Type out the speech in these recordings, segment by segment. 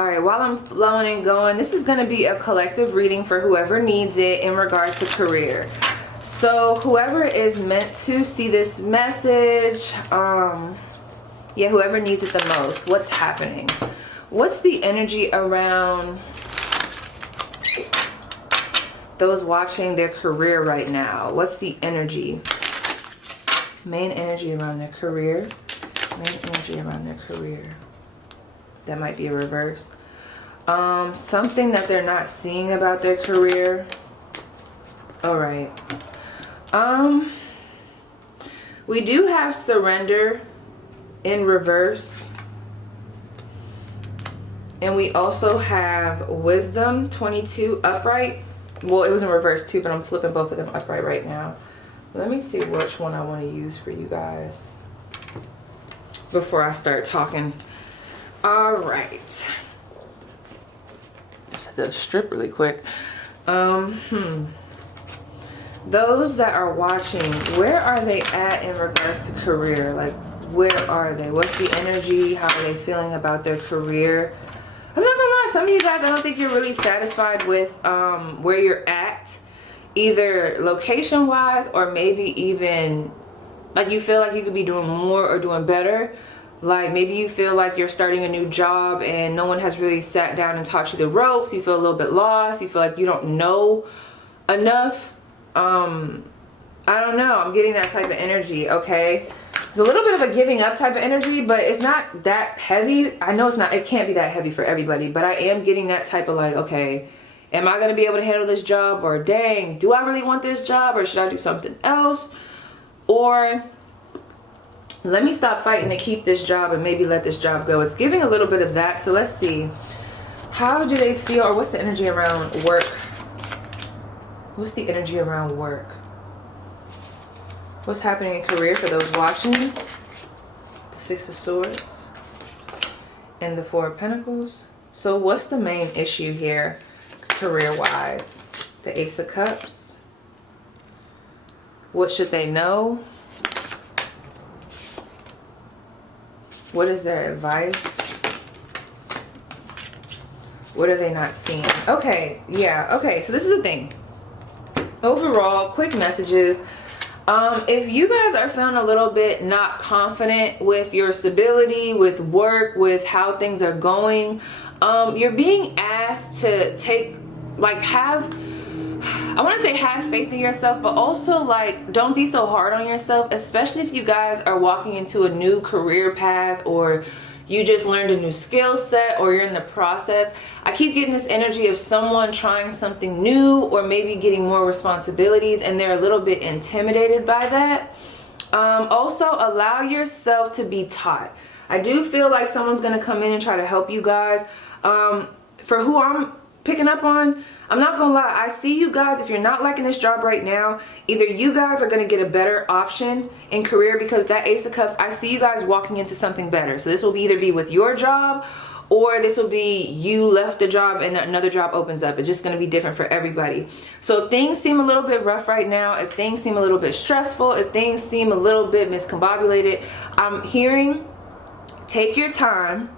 All right, while I'm flowing and going, this is going to be a collective reading for whoever needs it in regards to career. So whoever is meant to see this message, yeah, whoever needs it the most, what's happening? What's the energy around those watching their career right now? What's the energy? Main energy around their career. Main energy around their career. That might be a reverse. Something that they're not seeing about their career. All right. We do have surrender in reverse. And we also have wisdom 22 upright. Well, it was in reverse too, but I'm flipping both of them upright right now. Let me see which one I want to use for you guys before I start talking. All right. Just had to strip really quick. Those that are watching, where are they at in regards to career? Like, where are they? What's the energy? How are they feeling about their career? I'm not gonna lie, some of you guys, I don't think you're really satisfied with where you're at, either location wise or maybe even like you feel like you could be doing more or doing better. Like maybe you feel like you're starting a new job and no one has really sat down and taught you the ropes. You feel a little bit lost. You feel like you don't know enough. I don't know. I'm getting that type of energy, okay? It's a little bit of a giving up type of energy, but it's not that heavy. I know it's not, it can't be that heavy for everybody, but I am getting that type of like, okay, am I going to be able to handle this job? Or dang, do I really want this job? Or should I do something else? Or let me stop fighting to keep this job and maybe let this job go. It's giving a little bit of that. So let's see. How do they feel, or what's the energy around work? What's the energy around work? What's happening in career for those watching? The Six of Swords and the Four of Pentacles. So what's the main issue here career-wise? The Ace of Cups. What should they know? What is their advice? What are they not seeing? Okay, yeah, okay, so this is the thing. Overall, quick messages. If you guys are feeling a little bit not confident with your stability, with work, with how things are going, you're being asked to take, like, I want to say have faith in yourself, but also like don't be so hard on yourself, especially if you guys are walking into a new career path or you just learned a new skill set or you're in the process. I keep getting this energy of someone trying something new or maybe getting more responsibilities and they're a little bit intimidated by that. Also allow yourself to be taught. I do feel like someone's going to come in and try to help you guys. For who I'm picking up on, I'm not gonna lie, I see you guys, if you're not liking this job right now, either you guys are gonna get a better option in career, because that Ace of Cups, I see you guys walking into something better. So this will either be with your job, or this will be you left a job and another job opens up. It's just gonna be different for everybody. So if things seem a little bit rough right now, if things seem a little bit stressful, if things seem a little bit miscombobulated, I'm hearing, take your time.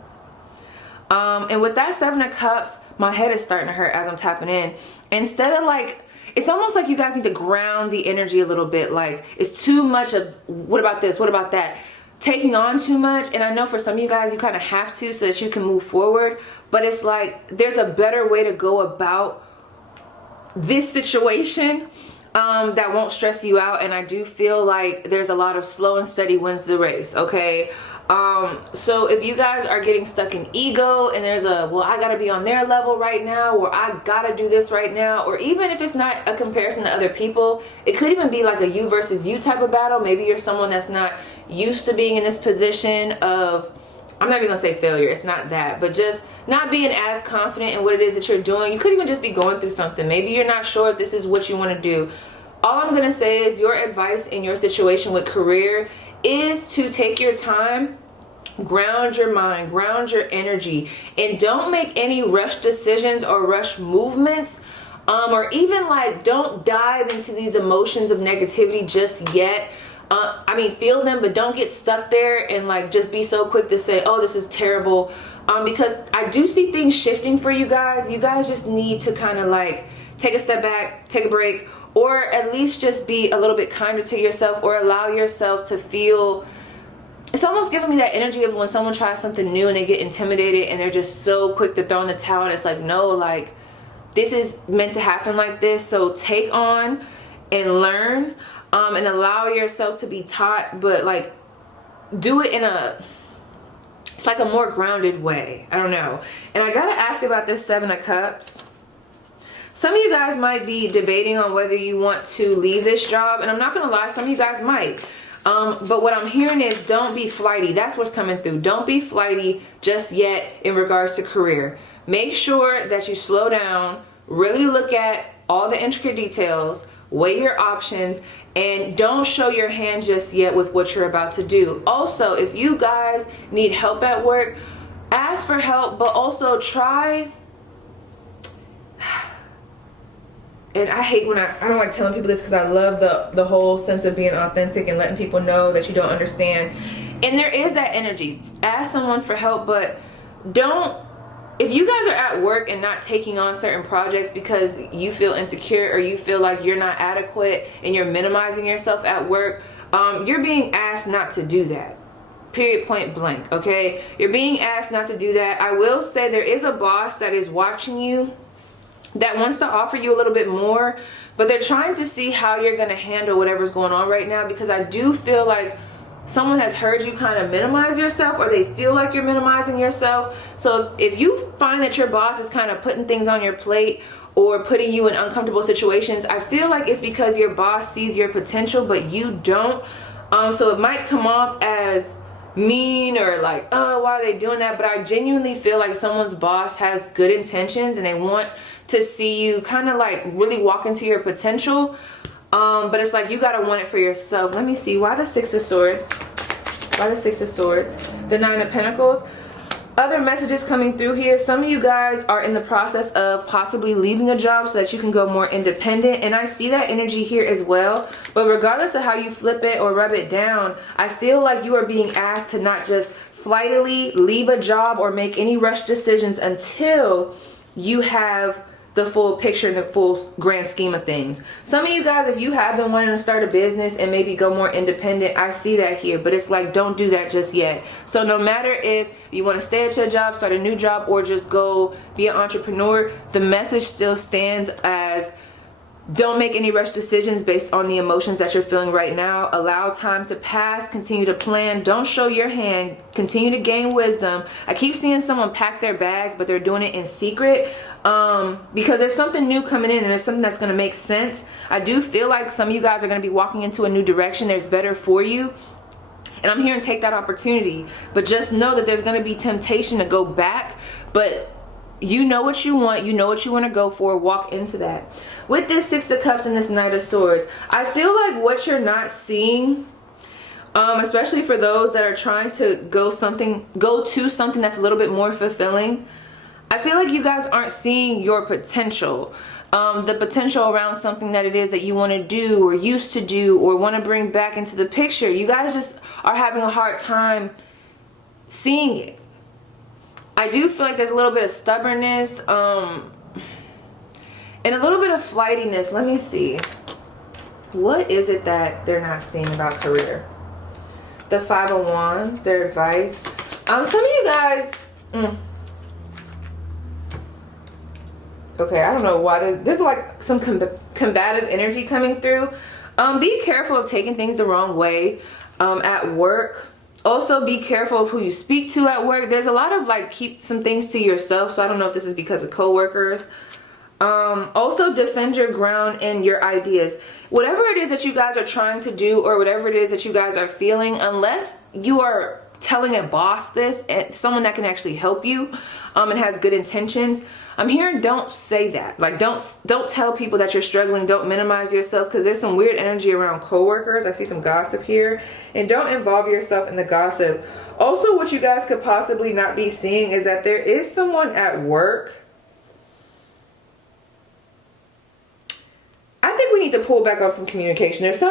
And with that Seven of Cups, my head is starting to hurt as I'm tapping in. Instead of like, it's almost like you guys need to ground the energy a little bit. Like it's too much of, what about this? What about that? Taking on too much. And I know for some of you guys, you kind of have to so that you can move forward. But it's like, there's a better way to go about this situation that won't stress you out. And I do feel like there's a lot of slow and steady wins the race, okay? So if you guys are getting stuck in ego and there's a, well, I gotta be on their level right now, or I gotta do this right now, or even if it's not a comparison to other people, it could even be like a you versus you type of battle. Maybe you're someone that's not used to being in this position of, I'm not even gonna say failure, it's not that, but just not being as confident in what it is that you're doing. You could even just be going through something. Maybe you're not sure if this is what you want to do. All I'm gonna say is your advice in your situation with career is to take your time, ground your mind, ground your energy, and don't make any rush decisions or rush movements, or even like don't dive into these emotions of negativity just yet. I mean, feel them, but don't get stuck there and like just be so quick to say, oh, this is terrible. because I do see things shifting for you guys. You guys just need to kind of like take a step back, take a break, or at least just be a little bit kinder to yourself, or allow yourself to feel. It's almost giving me that energy of when someone tries something new and they get intimidated and they're just so quick to throw in the towel. And it's like, no, like, this is meant to happen like this. So take on and learn, and allow yourself to be taught, but like do it in it's like a more grounded way. I don't know. And I gotta ask about this 7 of Cups. Some of you guys might be debating on whether you want to leave this job, and I'm not gonna lie, some of you guys might. But what I'm hearing is don't be flighty. That's what's coming through. Don't be flighty just yet in regards to career. Make sure that you slow down, really look at all the intricate details, weigh your options, and don't show your hand just yet with what you're about to do. Also, if you guys need help at work, ask for help, but also try. And I hate when I don't like telling people this because I love the whole sense of being authentic and letting people know that you don't understand. And there is that energy. Ask someone for help, but don't. If you guys are at work and not taking on certain projects because you feel insecure or you feel like you're not adequate and you're minimizing yourself at work, you're being asked not to do that. Period, point blank, okay? You're being asked not to do that. I will say there is a boss that is watching you that wants to offer you a little bit more, but they're trying to see how you're going to handle whatever's going on right now, because I do feel like someone has heard you kind of minimize yourself, or they feel like you're minimizing yourself. So if you find that your boss is kind of putting things on your plate or putting you in uncomfortable situations, I feel like it's because your boss sees your potential but you don't. So it might come off as mean or like, oh, why are they doing that? But I genuinely feel like someone's boss has good intentions and they want to see you kind of like really walk into your potential. But it's like you gotta want it for yourself. Let me see, why the 6 of Swords? Why the 6 of Swords? The 9 of Pentacles. Other messages coming through here. Some of you guys are in the process of possibly leaving a job so that you can go more independent, and I see that energy here as well. But regardless of how you flip it or rub it down, I feel like you are being asked to not just flightily leave a job or make any rush decisions until you have the full picture and the full grand scheme of things. Some of you guys, if you have been wanting to start a business and maybe go more independent, I see that here, but it's like, don't do that just yet. So no matter if you want to stay at your job, start a new job, or just go be an entrepreneur, the message still stands as don't make any rush decisions based on the emotions that you're feeling right now. Allow time to pass, continue to plan, don't show your hand, continue to gain wisdom. I keep seeing someone pack their bags, but they're doing it in secret. Because there's something new coming in and there's something that's going to make sense. I do feel like some of you guys are going to be walking into a new direction. There's better for you. And I'm here to take that opportunity. But just know that there's going to be temptation to go back. But you know what you want. You know what you want to go for. Walk into that. With this 6 of Cups and this Knight of Swords, I feel like what you're not seeing, especially for those that are trying to go to something that's a little bit more fulfilling, I feel like you guys aren't seeing your potential. The potential around something that it is that you want to do or used to do or want to bring back into the picture. You guys just are having a hard time seeing it. I do feel like there's a little bit of stubbornness and a little bit of flightiness. Let me see. What is it that they're not seeing about career? The 5 of Wands, their advice. Some of you guys... Okay, I don't know why. There's like some combative energy coming through. Be careful of taking things the wrong way at work. Also, be careful of who you speak to at work. There's a lot of like, keep some things to yourself. So I don't know if this is because of coworkers. Also, defend your ground and your ideas. Whatever it is that you guys are trying to do or whatever it is that you guys are feeling, unless you are telling a boss this, and someone that can actually help you and has good intentions, I'm hearing don't say that. Like, don't tell people that you're struggling. Don't minimize yourself, because there's some weird energy around coworkers. I see some gossip here, and don't involve yourself in the gossip. Also, what you guys could possibly not be seeing is that there is someone at work. I think we need to pull back on some communication. There's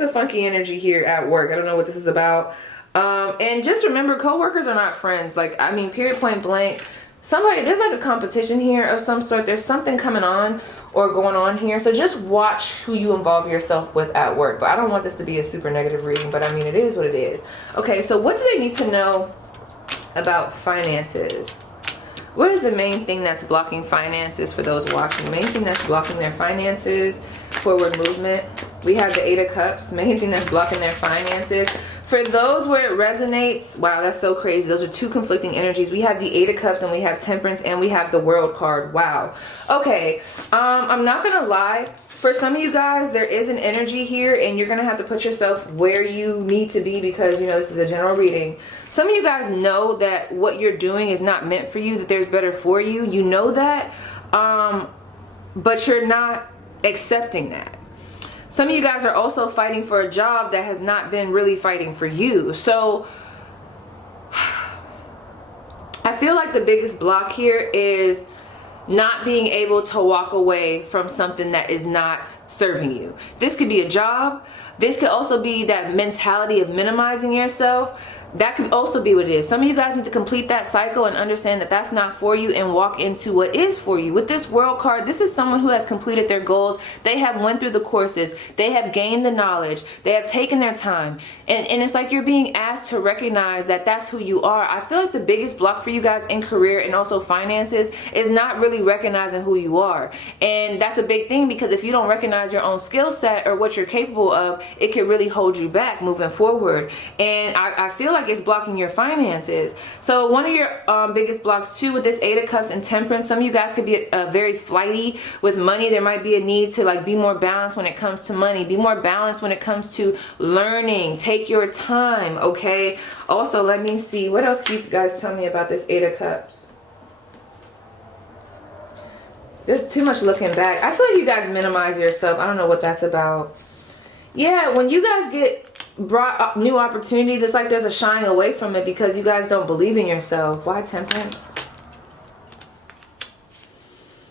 a funky energy here at work. I don't know what this is about. And just remember, coworkers are not friends. Like, I mean, period, point blank. There's like a competition here of some sort. There's something coming on or going on here. So just watch who you involve yourself with at work. But I don't want this to be a super negative reading, but I mean, it is what it is. Okay, so what do they need to know about finances? What is the main thing that's blocking finances for those watching? The main thing that's blocking their finances, forward movement. We have the 8 of Cups, main thing that's blocking their finances. For those where it resonates, wow, that's so crazy. Those are two conflicting energies. We have the 8 of Cups and we have Temperance and we have the World card. Wow. Okay, I'm not gonna lie. For some of you guys, there is an energy here and you're gonna have to put yourself where you need to be because, you know, this is a general reading. Some of you guys know that what you're doing is not meant for you, that there's better for you. You know that, but you're not accepting that. Some of you guys are also fighting for a job that has not been really fighting for you. So I feel like the biggest block here is not being able to walk away from something that is not serving you. This could be a job. This could also be that mentality of minimizing yourself. That could also be what it is. Some of you guys need to complete that cycle and understand that that's not for you and walk into what is for you. With this World card, this is someone who has completed their goals. They have went through the courses. They have gained the knowledge. They have taken their time. And it's like you're being asked to recognize that that's who you are. I feel like the biggest block for you guys in career and also finances is not really recognizing who you are. And that's a big thing because if you don't recognize your own skill set or what you're capable of, it can really hold you back moving forward. And I feel like it's blocking your finances. So one of your biggest blocks too with this 8 of Cups and Temperance, some of you guys could be very flighty with money. There might be a need to like be more balanced when it comes to money, be more balanced when it comes to learning. Take your time, okay? Also, let me see, what else can you guys tell me about this 8 of Cups? There's too much looking back. I feel like you guys minimize yourself. I don't know what that's about. Yeah, when you guys get brought up new opportunities, it's like there's a shying away from it because you guys don't believe in yourself. Why Temperance?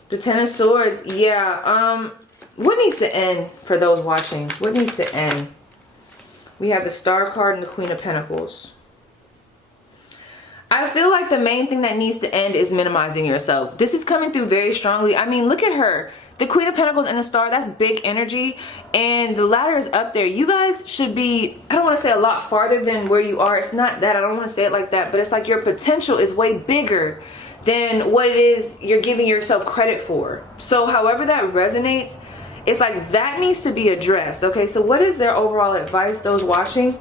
The 10 of Swords. Yeah, what needs to end for those watching? What needs to end? We have the Star card and the Queen of Pentacles. I feel like the main thing that needs to end is minimizing yourself. This is coming through very strongly. I mean, look at her. The Queen of Pentacles and the Star, that's big energy. And the ladder is up there. You guys should be, I don't want to say a lot farther than where you are. It's not that. I don't want to say it like that. But it's like your potential is way bigger than what it is you're giving yourself credit for. So however that resonates, it's like that needs to be addressed. Okay, so what is their overall advice, those watching?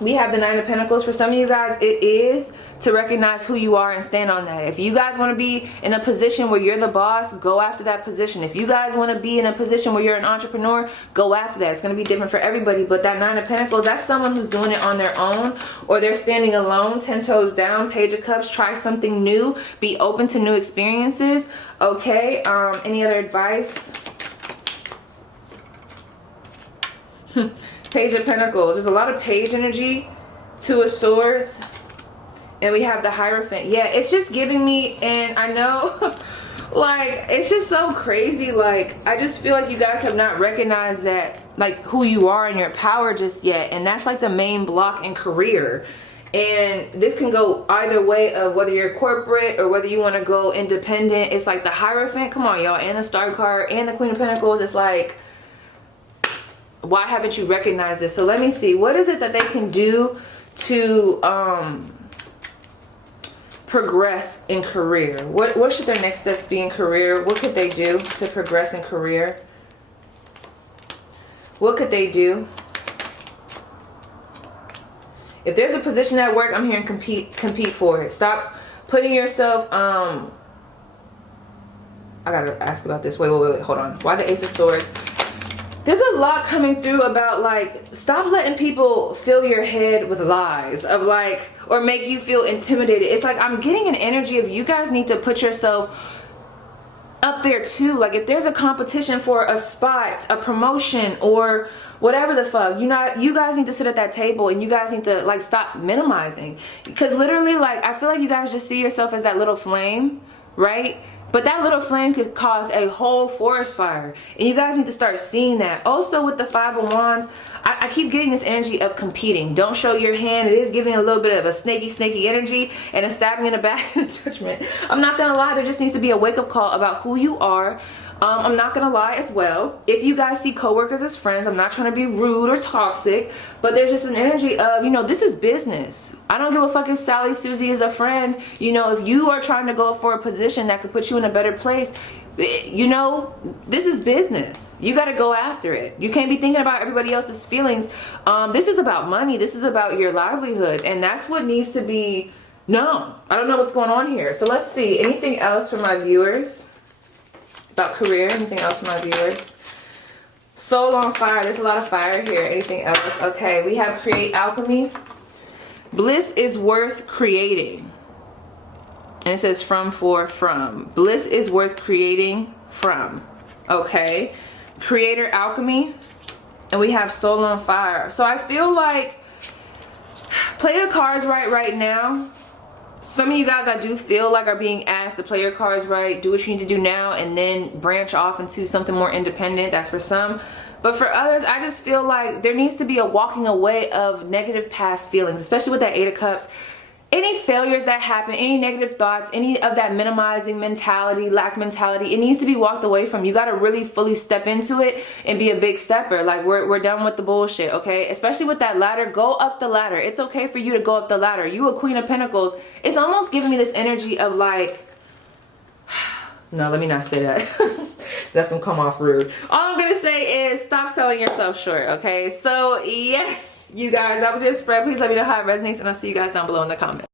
We have the 9 of Pentacles. For some of you guys, it is to recognize who you are and stand on that. If you guys want to be in a position where you're the boss, go after that position. If you guys want to be in a position where you're an entrepreneur, go after that. It's going to be different for everybody. But that 9 of Pentacles, that's someone who's doing it on their own or they're standing alone, 10 toes down. Page of Cups, try something new. Be open to new experiences. Okay, any other advice? Page of Pentacles. There's a lot of page energy. 2 of Swords. And we have the Hierophant. Yeah, it's just giving me, and I know, like, it's just so crazy. Like, I just feel like you guys have not recognized that, like, who you are and your power just yet. And that's, like, the main block in career. And this can go either way of whether you're corporate or whether you want to go independent. It's like the Hierophant. Come on, y'all. And the Star card and the Queen of Pentacles. It's like, why haven't you recognized this? So let me see. What is it that they can do to progress in career? What should their next steps be in career? What could they do to progress in career? What could they do? If there's a position at work, I'm hearing compete for it. Stop putting yourself I gotta ask about this. Wait, hold on. Why the Ace of Swords? There's a lot coming through about, like, stop letting people fill your head with lies of, like, or make you feel intimidated. It's like I'm getting an energy of you guys need to put yourself up there too. Like, if there's a competition for a spot, a promotion, or whatever the fuck, you guys need to sit at that table and you guys need to, like, stop minimizing. Because literally, like, I feel like you guys just see yourself as that little flame, right? But that little flame could cause a whole forest fire. And you guys need to start seeing that. Also with the Five of Wands, I keep getting this energy of competing. Don't show your hand. It is giving a little bit of a snaky energy and a stabbing in the back and judgment. I'm not going to lie. There just needs to be a wake-up call about who you are. I'm not gonna lie as well. If you guys see coworkers as friends, I'm not trying to be rude or toxic, but there's just an energy of, you know, this is business. I don't give a fuck if Sally Susie is a friend. You know, if you are trying to go for a position that could put you in a better place, you know, this is business. You got to go after it. You can't be thinking about everybody else's feelings. This is about money. This is about your livelihood, and that's what needs to be known. I don't know what's going on here. So let's see. Anything else for my viewers? About career, anything else for my viewers? Soul on fire. There's a lot of fire here. Anything else? Okay, we have create alchemy. Bliss is worth creating. And it says from, for, from. Bliss is worth creating from. Okay. Creator alchemy. And we have soul on fire. So I feel like play your cards right now. Some of you guys, I do feel like, are being asked to play your cards right, do what you need to do now, and then branch off into something more independent. That's for some. But for others, I just feel like there needs to be a walking away of negative past feelings, especially with that Eight of Cups. Any failures that happen, any negative thoughts, any of that minimizing mentality, lack mentality, it needs to be walked away from. You got to really fully step into it and be a big stepper. Like, we're done with the bullshit, okay? Especially with that ladder, go up the ladder. It's okay for you to go up the ladder. You a Queen of Pentacles. It's almost giving me this energy of like, no, let me not say that. That's gonna come off rude. All I'm gonna say is stop selling yourself short, okay? So yes, you guys, that was your spread. Please let me know how it resonates, and I'll see you guys down below in the comments.